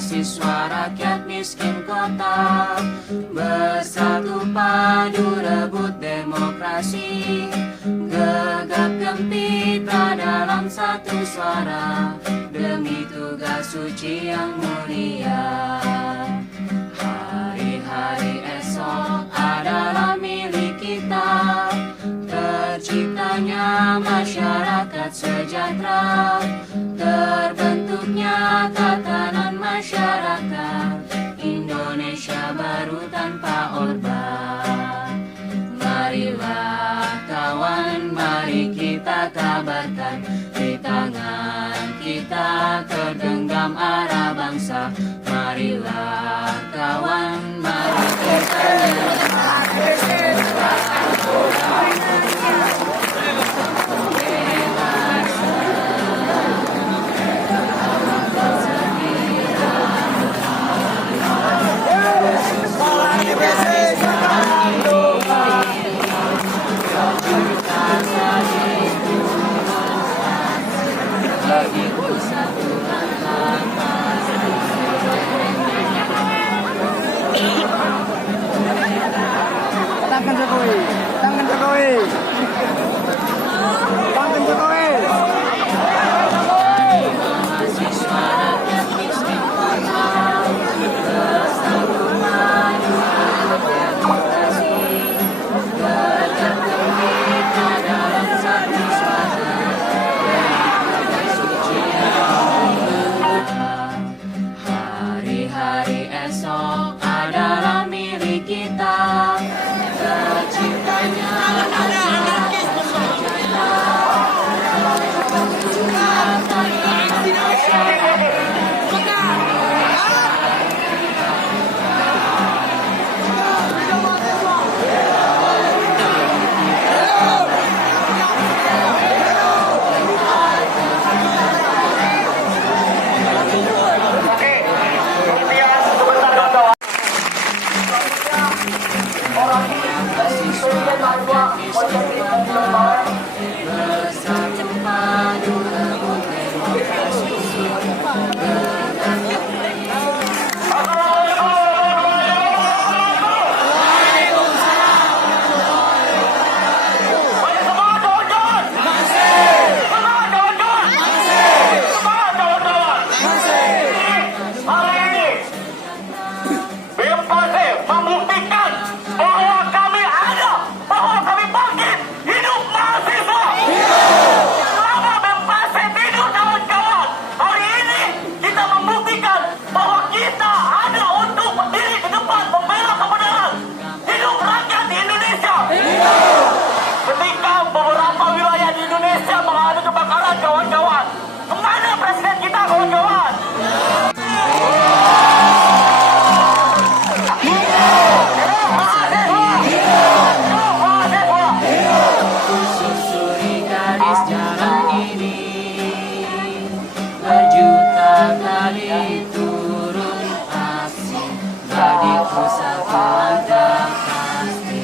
mahasiswa rakyat miskin kota, bersatu padu rebut demokrasi, gegap gempita dalam satu suara, demi tugas suci yang mulia. Hari-hari esok adalah milik kita, terciptanya masyarakat sejahtera, terbentuknya tatanan masyarakat Indonesia baru tanpa Orba. Marilah kawan, mari kita kabarkan, di tangan kita tergenggam arah bangsa. Marilah kawan, mari kita Tangan Jokowi, tangan Jokowi, tangan Jokowi. mahasiswa rakyat miskin kota, bersatu maju demokrasi, gegap gempita dalam satu suara, demi suci yang mulia. Hari-hari esok adalah milik kita, terciptanya masyarakat sejahtera, terbentuknya tatanan masyarakat. Bersatu padu rebut demokrasi, membuktikan bahwa kami ada, bahwa kami bangkit, hidup mahasiswa. Selama BEMPASE tidur kawan-kawan, hari ini kita membuktikan bahwa kita ada untuk berdiri di depan membela kebenaran. Hidup rakyat di Indonesia. Ketika beberapa wilayah di Indonesia mengalami kebakaran kawan-kawan, kemana presiden kita kawan-kawan? susuri garis jalan ini, berjuta kali turun aksi, bagiku satu langkah pasti.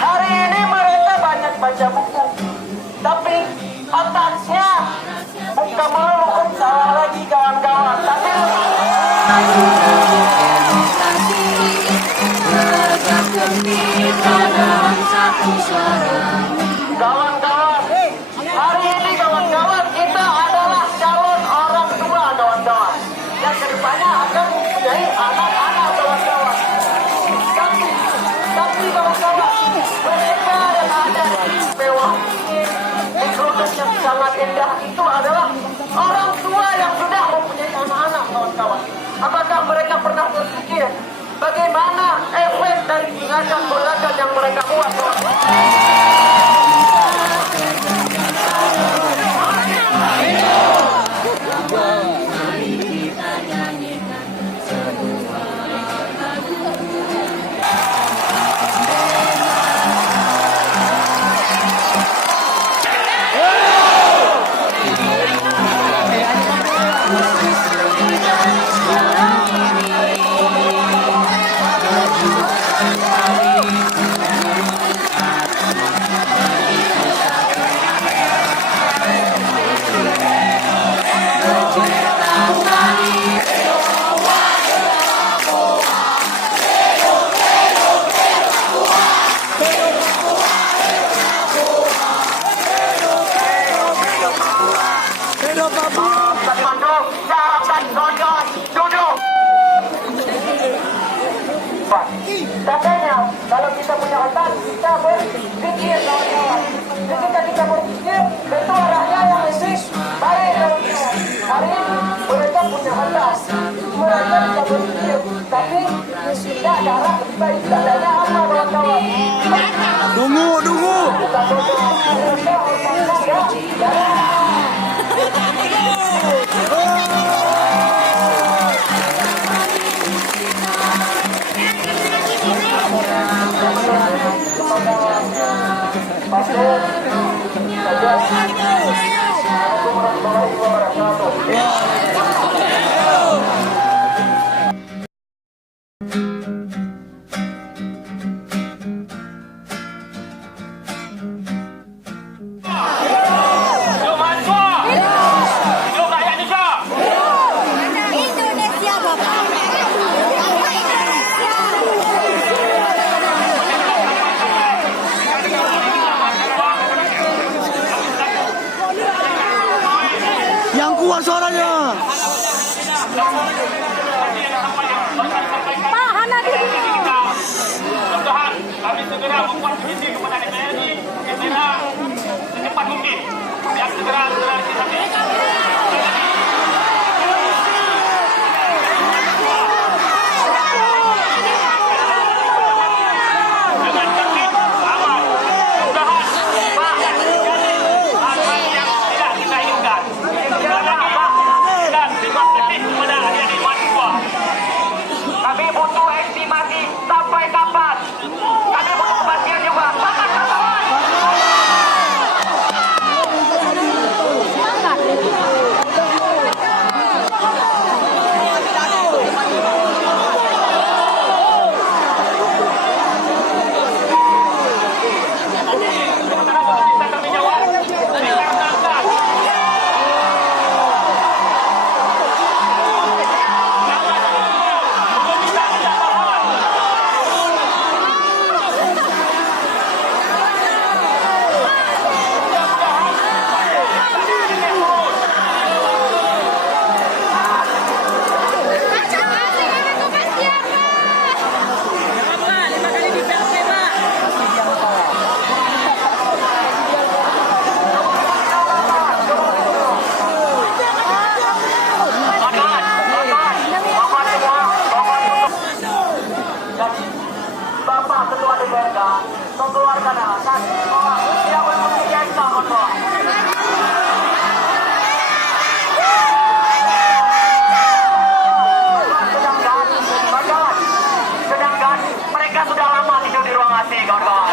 Hari ini mereka banyak baca buku, tapi otaknya bukan melulu salah lagi kawan-kawan. Tapi Maju rebut demokrasi, gegap gempita dalam satu suara. kawan-kawan, hari ini kawan-kawan kita adalah calon orang tua kawan-kawan, yang kedepannya akan mempunyai anak-anak kawan-kawan. Tapi kawan-kawan, mereka yang ada di mewah di produk yang sangat indah itu adalah orang tua yang sudah mempunyai anak-anak kawan-kawan. Apakah mereka pernah berpikir bagaimana efek dari gerakan-gerakan yang mereka buat kawan-kawan? kawan-kawan, duduk. Katanya, kalau kita punya otak, kita berpikir kawan-kawan. Ketika kita berpikir, tentu arahnya yang lebih baik kawan-kawan. Hari ini mereka punya otak, mereka bisa berpikir, tapi tidak ada arah lebih baik. Tandanya apa kawan-kawan? Dungu, dungu. Kita bodoh, mereka otaknya ya. Indonesia, Bapak. Yang kuat suaranya. Pak Hana dulu. Mudah-mudahan kami segera membuat visi kepada DPR ini segera secepat mungkin biar segera kita dengan tertib aman. Mudah-mudahan Pak jadi hal-hal yang tidak kita inginkan. Dan juga tertib kepada adik-adik mahasiswa. Kami butuh estimasi sampai kapan? Kami butuh kepastian juga. Sampai kapan? Bisa kami jawab? Bapak Ketua DPRD mengeluarkan alasan bahwa tidak memenuhi janji kawan-kawan. Sedangkan mereka sudah lama tidur di ruang AC kawan-kawan.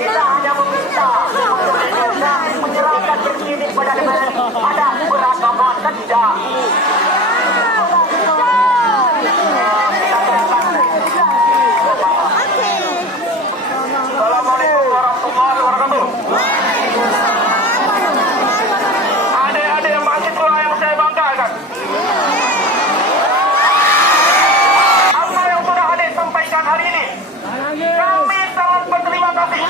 Kita hanya meminta Indonesia menyerahkan kursi ini kepada DPR. Ada beragama tidak. Assalamualaikum warahmatullahi wabarakatuh. Adik-adik mahasiswa yang saya banggakan. Apa yang sudah adik sampaikan hari ini, kami sangat berterima kasih.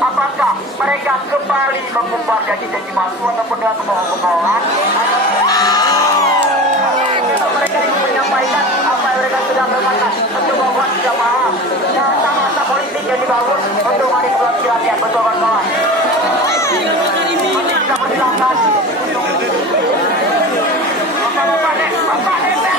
apakah mereka kembali mengubah janji-janji palsu ataupun dengan kebohongan-kebohongan? Mereka ingin menyampaikan apa yang mereka sudah katakan untuk membuat jamaah dan masa politik yang dibangun untuk hari bulan rakyat, betul kawan-kawan? Kami kita persilahkan untuk Bapak Dek,